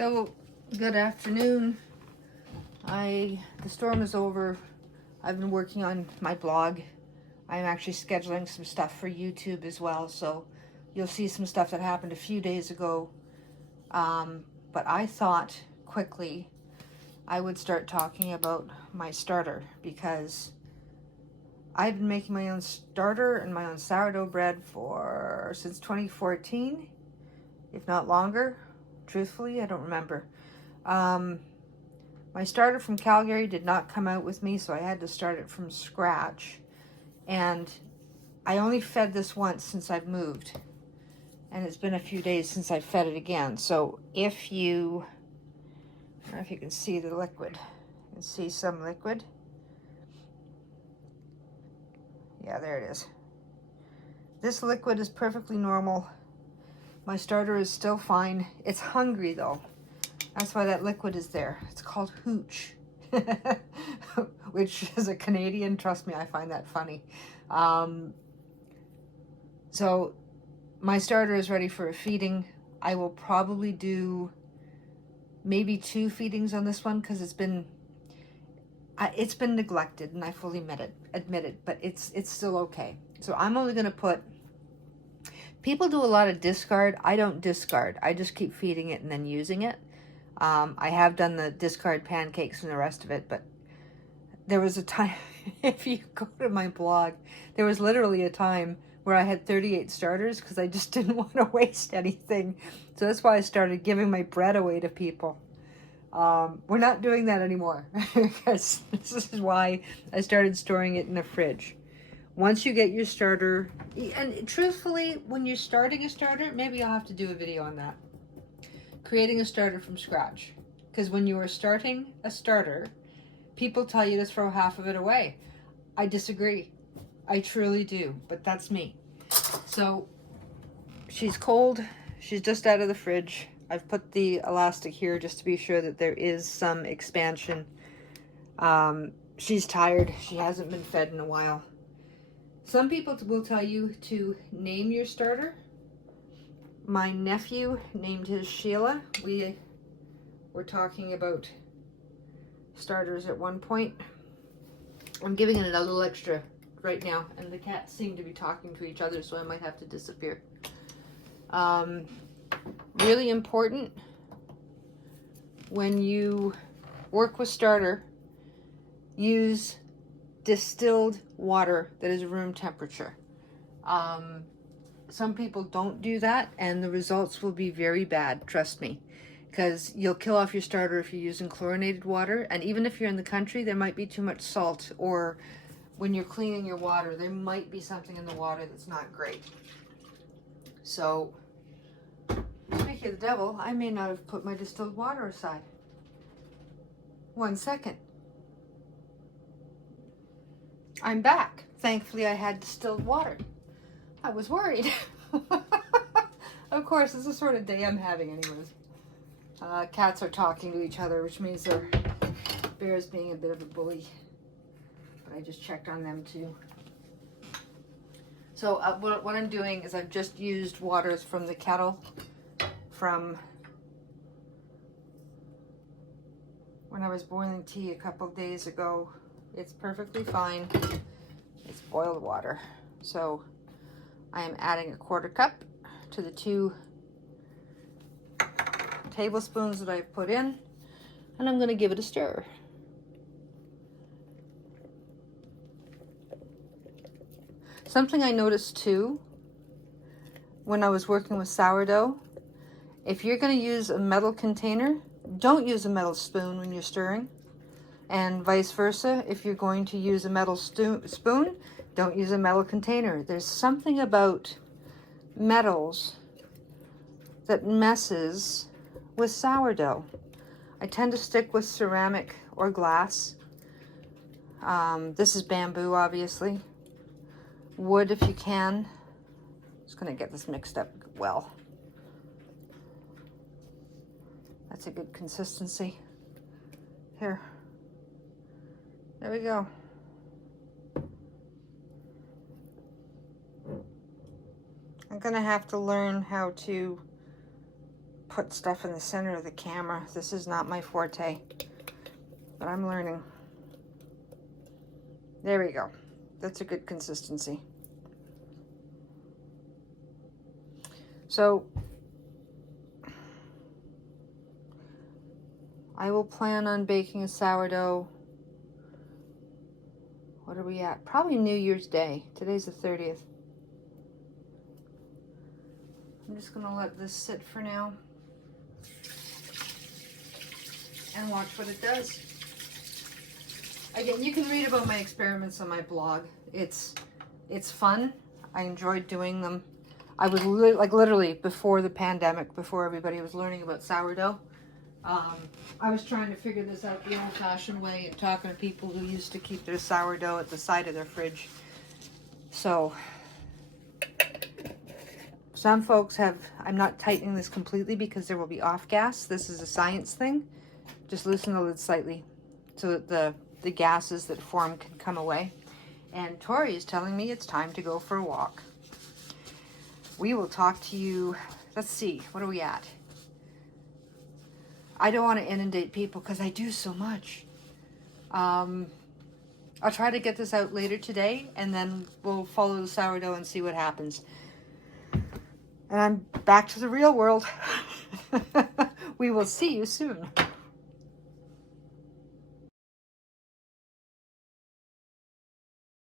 So, good afternoon. The storm is over. I've been working on my blog. I'm actually scheduling some stuff for YouTube as well, so you'll see some stuff that happened a few days ago. But I thought quickly I would start talking about my starter because I've been making my own starter and my own sourdough bread since 2014, if not longer. Truthfully, I don't remember. My starter from Calgary did not come out with me, so I had to start it from scratch. And I only fed this once since I've moved. And it's been a few days since I fed it again. So if you, I don't know if you can see the liquid. You can see some liquid. Yeah, there it is. This liquid is perfectly normal. My starter is still fine. It's hungry though. That's why that liquid is there. It's called hooch, which as a Canadian, trust me, I find that funny. So my starter is ready for a feeding. I will probably do maybe 2 feedings on this one because it's been neglected, and I fully admit it, but it's still okay. So I'm only going to put. People do a lot of discard. I don't discard. I just keep feeding it and then using it. I have done the discard pancakes and the rest of it, but there was a time, if you go to my blog, there was literally a time where I had 38 starters because I just didn't want to waste anything. So that's why I started giving my bread away to people. We're not doing that anymore because this is why I started storing it in the fridge. Once you get your starter, and truthfully, when you're starting a starter, maybe I'll have to do a video on that. Creating a starter from scratch. Because when you are starting a starter, people tell you to throw half of it away. I disagree. I truly do, but that's me. So, she's cold. She's just out of the fridge. I've put the elastic here just to be sure that there is some expansion. She's tired. She hasn't been fed in a while. Some people will tell you to name your starter. My nephew named his Sheila. We were talking about starters at one point. I'm giving it a little extra right now, and the cats seem to be talking to each other, so I might have to disappear. Really important when you work with starter, use distilled water that is room temperature. Some people don't do that, and the results will be very bad, trust me, because you'll kill off your starter if you're using chlorinated water. And even if you're in the country, there might be too much salt, or when you're cleaning your water, there might be something in the water that's not great. So, speaking of the devil, I may not have put my distilled water aside. 1 second. I'm back. Thankfully, I had distilled water. I was worried. Of course, it's the sort of day I'm having anyways. Cats are talking to each other, which means their bear's being a bit of a bully. But I just checked on them too. So what I'm doing is I've just used waters from the kettle from when I was boiling tea a couple days ago. It's perfectly fine. It's boiled water. So I am adding a 1/4 cup to the 2 tablespoons that I've put in, and I'm going to give it a stir. Something I noticed too when I was working with sourdough, if you're going to use a metal container, don't use a metal spoon when you're stirring. And vice versa, if you're going to use a metal spoon, don't use a metal container. There's something about metals that messes with sourdough. I tend to stick with ceramic or glass. This is bamboo, obviously. Wood if you can. Just going to get this mixed up well. That's a good consistency. Here. There we go. I'm gonna have to learn how to put stuff in the center of the camera. This is not my forte, but I'm learning. There we go. That's a good consistency. So I will plan on baking a sourdough. What are we at? Probably New Year's Day. Today's the 30th. I'm just gonna let this sit for now and watch what it does. Again, you can read about my experiments on my blog. It's fun. I enjoyed doing them. I was literally before the pandemic, before everybody was learning about sourdough. I was trying to figure this out the old-fashioned way and talking to people who used to keep their sourdough at the side of their fridge. So some folks have, I'm not tightening this completely because there will be off gas. This is a science thing. Just loosen the lid slightly so that the gases that form can come away. And Tori is telling me it's time to go for a walk. We will talk to you. Let's see, what are we at? I don't want to inundate people because I do so much. I'll try to get this out later today, and then we'll follow the sourdough and see what happens. And I'm back to the real world. We will see you soon.